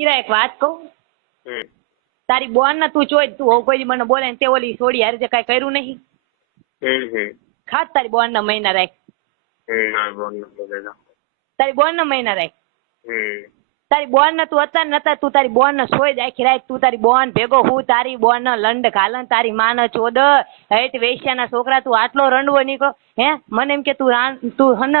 કિરા એક વાત કહું? તારી બોન ને તું જોઈ તું હોવ કોઈ મને બોલે તે ઓલી છોડી હારે કાંઈ કર્યું નહીં. ખાસ તારી બોન ના મહિના રાખ. ના ના તારી બોન ના મહિના રાખ. તારી બોન ને તું અત્યારે નતા તું તારી બોન ને સોય જ આખી રાખ તું તારી બોન ભેગો હું તારી બોન ને લંડ ઘાલન તારી માં ને ચોદ હેઠ વેશ્યાના છોકરા તું આટલો રંડવો નીકળો. હે? મને એમ કે તું રાન તું હન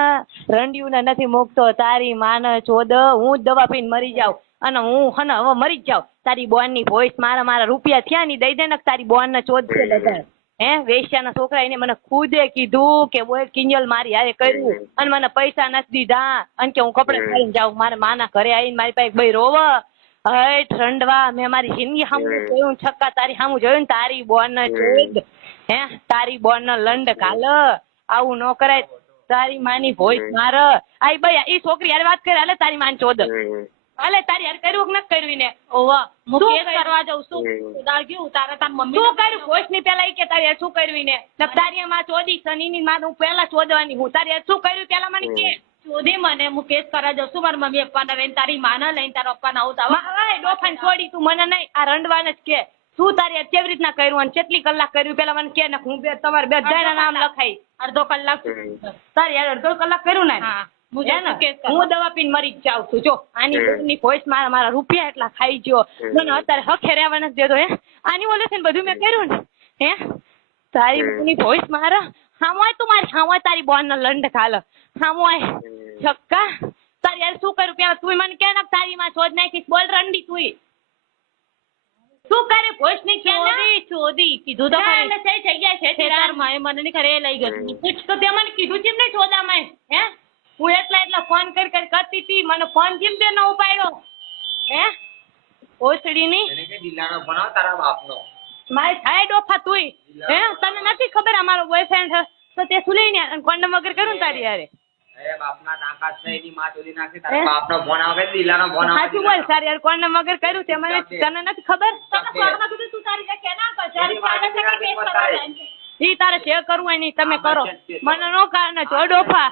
રંડિયું ને નથી મૂકતો. તારી માં ને ચોદ હું જ દવા પીને મરી જાઉં. અને હું હને હવે મરી જ જાઉં. તારી બોનની ભોઈસ મારા મારા રૂપિયા થયા ની દઈ દે ને તારી બોન ને ચોદ છે બધા. હે વેશ્યાના છોકરા એને મને ખુદે કીધું કે બોલ કિંજલ મારી હારે કર્યું. અને મને પૈસા નથી દીધા. અને કે હું કપડે ખાઈને જાઉં. મારા માના ઘરે આવીને મારી પાસે ભાઈ રોવ. હે ઠંડવા મેં મારી જિંદગી સામું જોયું છક્કા તારી સામું જોયું ને તારી બોન ને ચોદ. હે તારી બોન ને લંડ કાલ. આવું ન કરાય. તારી માની ભોઈસ માર. આઈ ભાઈ ઈ છોકરી હારે વાત કરે. હાલે તારી માન ચોદ. હાલે તારી હારે કર્યું કે ન કર્યું ને ઓવા હું શું કેસ કરવા જાઉં છું. હમ. ગયું તારા તાર મમ્મી શું કર્યું? ભોઈસની પેલા ઈ કે તારી હારે શું કર્યું ને તારી માં ચોદી શનિની માં હું પેલા ચોદવાની. હું તારી હારે શું કર્યું પેલા મને કે? ચોધી મને હું કેસ કરવા જાઉં છું. મારા મમ્મી પપ્પાને લઈને તારી માને લઈને તારા પપ્પાને આવું તાવ. ડોફાને છોડી તું મને નહીં. આ રંડવાને જ કે. તું તારી હારે કેવી રીતના કર્યું અને કેટલી કલાક કર્યું? પેલા મને કે ને હું બે તમારે બે નામ લખાઈ. અડધો કલાક. તારી હારે અડધો કલાક કર્યું ને? હા દવા પીને મરી જાઉં છું. જો આની ની બેનની મારા મારા રૂપિયા એટલા ખાઈ ગયો. મને અત્યારે હખે રહેવા નથી દેતો હે. આની બોલે છે બધું મેં કર્યું ને હે. તારી ની બેનની મારા. હામોય તું મારી હામોય તારી બોન નો લંડ ખાલ. હામોય. છક્કા. તારી યાર શું કરું પેલા તું મને કે ને તારી માં શોધ નાખીશ? બોલ રંડી તું શું કરે ભોઈસની કે ચોરી ચોરી. કીધું તો એટલે સહી થઈ ગયા છે તાર મને ખરે લઈ ગઈ પૂછ તો તે મને કીધું નહીં ચોદામાં હે હું એટલા એટલા ફોન કરી કરી કરતી હતી મને ફોન કેમ તે ન ઉપાડ્યો? હે? ઓસડીની એને કે દિલાનો ભણો તારા બાપનો. મારી સાઈડ ઓફા તુંય. હે? તને નથી ખબર અમારો બોયફ્રેન્ડ તો તે શું લઈને કોન્ડમ વગર કર્યું ને તારી યારે અરે બાપના કાકા છે એની માં ચોરી નાખી તારા બાપનો ફોન આવે દિલાનો ફોન આવે સાચું બોલ તારી યાર કોન્ડમ વગર કર્યું તે મને તને નથી ખબર? તને ફોનમાં કીધું તું તારી ના કર કેસ કરવા જાય ઈ જે કરવું હોય ને તમે કરો. મને નો કારણે જો ડોફા.